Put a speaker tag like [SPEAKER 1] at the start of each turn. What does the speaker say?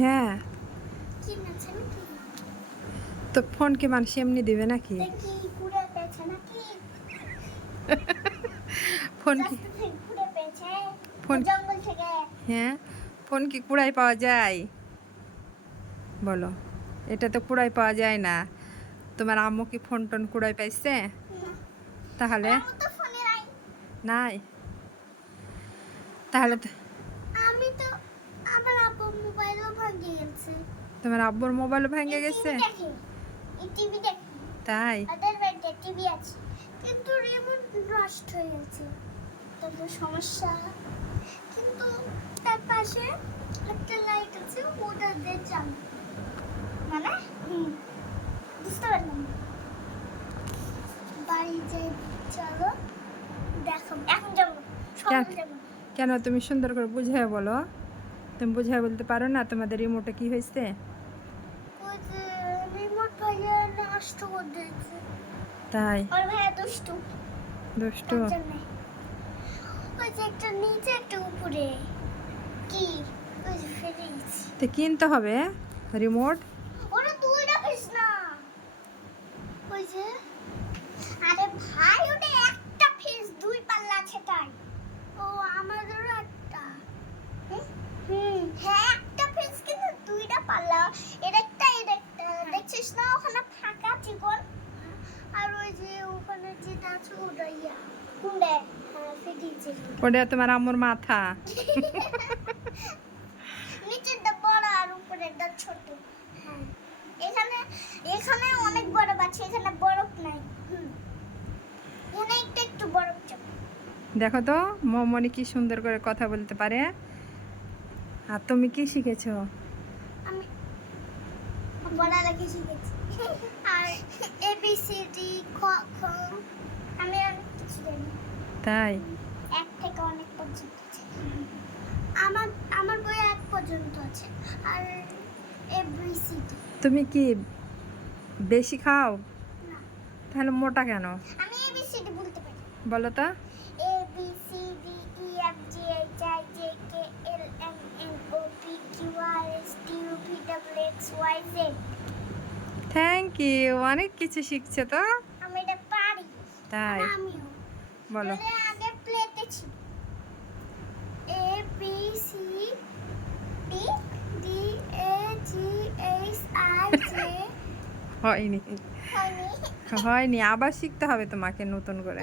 [SPEAKER 1] হ্যাঁ। তো ফোন কি মানুষ এমনি দিবে নাকি? ফোন কি ফোন- হ্যাঁ ফোন কি কুড়াই পাওয়া যায়? বলো এটা তো কুড়াই পাওয়া যায় না। তোমার আম্মু কি ফোন টোন কুড়াই পাইছে? তাহলে
[SPEAKER 2] আমার তো ফোনে নাই।
[SPEAKER 1] নাই। তাহলে
[SPEAKER 2] আমি তো আমার আব্বু মোবাইলও ভাঙিয়ে গেছে।
[SPEAKER 1] তোমার আব্বুর মোবাইল ভেঙে গেছে?
[SPEAKER 2] টিভি দেখি
[SPEAKER 1] তাই?
[SPEAKER 2] ওদের বাড়িতে টিভি আছে কিন্তু রিমোট নষ্ট হয়ে গেছে। তারপর সমস্যা। কিন্তু তার পাশে একটা লাইট আছে ওটা দিয়ে চালু মানে বুঝতে পারলাম। বাড়ি যাই চলো দেখো এখন যাব।
[SPEAKER 1] কেন? তুমি সুন্দর করে বুঝিয়ে বলো। তুমি বুঝিয়ে বলতে পারো না তোমাদের রিমোটে কি হয়েছে?
[SPEAKER 2] রিমোট
[SPEAKER 1] তাই?
[SPEAKER 2] দুষ্টু।
[SPEAKER 1] দুষ্টু?
[SPEAKER 2] তার জন্যে। ওই যে একটা নিচে একটা উপরে কি ওই যে ফ্রিজ
[SPEAKER 1] তো কিনতে হবে রিমোট
[SPEAKER 2] ওটা দুইটা পিস না ওই যে আরে ভাই ওটা একটা পিস দুই পাল্লা আছে তাই ও আমাদেরও একটা হুম? হুম হ্যাঁ একটা পিস কিন্তু দুইটা পাল্লা এর একটা এর একটা দেখছিস না ওখানে চিকন আর ওই যে ওখানে যেটা আছে ওটা ইয়া কুন্ডে হ্যাঁ
[SPEAKER 1] ওটা তোমার আম্মুর মাথা।
[SPEAKER 2] নিচেরটা বড় আর উপরেরটা ছোট হ্যাঁ। এখানে এখানে অনেক বরফ আছে এখানে বরফ নাই এখানে একটু একটু বরফ
[SPEAKER 1] দেখো তো মমনি কি সুন্দর করে কথা বলতে পারে। আর তুমি কি শিখেছো?
[SPEAKER 2] আমি বলা লেখে শিখেছি। আমি আর
[SPEAKER 1] তাই?
[SPEAKER 2] এক থেকে অনেক পর্যন্ত আছে আমার আমার বই এক পর্যন্ত আছে। আর এ বি সি
[SPEAKER 1] তুমি কি বেশি খাও? তাহলে মোটা কেন?
[SPEAKER 2] আমি এ বি সি ডি বলতে পারি।
[SPEAKER 1] বলো তো।
[SPEAKER 2] A B C D E F G H I J K L M N O P Q R S T U V W X Y Z
[SPEAKER 1] thank you অনেক কিছু শিখছে তো? তাই? বলো।
[SPEAKER 2] আগে প্লেতে ছিল A B C D G H I J
[SPEAKER 1] হয়নি।
[SPEAKER 2] হয়নি।
[SPEAKER 1] হয়নি আবার শিখতে হবে তোমাকে নতুন করে।